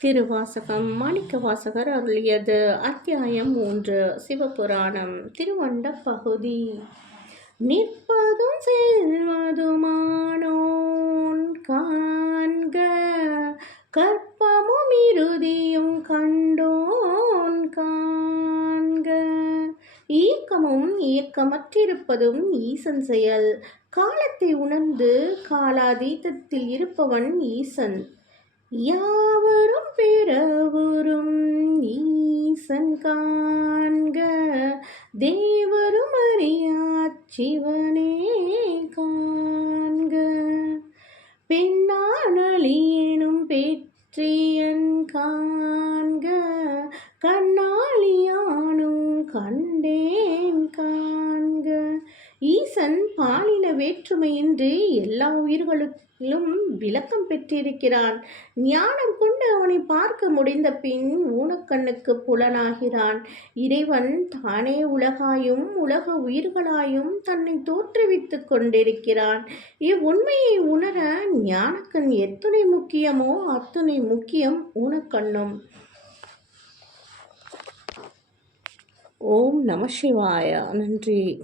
திருவாசகம் மாணிக்க வாசகர் அருளியது அத்தியாயம் மூன்று சிவபுராணம் திருவண்ட பகுதி. நிற்பதும் செல்வதுமானோன் காண்க கற்பமும் இறுதியும் கண்டோன் காண்க. ஈக்கமும் இயக்கமற்றிருப்பதும் ஈசன் செயல் காலத்தை உணர்ந்து காலாதீதத்தில் இருப்பவன் ஈசன். யாவரும் பிறவரும் ஈசன் காண்க தேவரும் அறியாச்சிவனே காண்க. பெண்ணானலியனும் பெற்றியன் காண்க கண்ணாளியானும் கண்டேன் காண்க. ஈசன் பாலின வேற்றுமையின்றி எல்லா உயிர்களுக்கும் விளக்கம் பெற்றிருக்கிறான். ஞானம் கொண்டு அவனை பார்க்க முடிந்த பின் ஊனக்கண்ணுக்கு புலனாகிறான். இறைவன் தானே உலகாயும் உலக உயிர்களாயும் தன்னை தோற்றுவித்துக் கொண்டிருக்கிறான். இவ்வுண்மையை உணர ஞானக்கண் எத்துணை முக்கியமோ அத்துணை முக்கியம் ஊனக்கண்ணும். ஓம் நம சிவாய. நன்றி.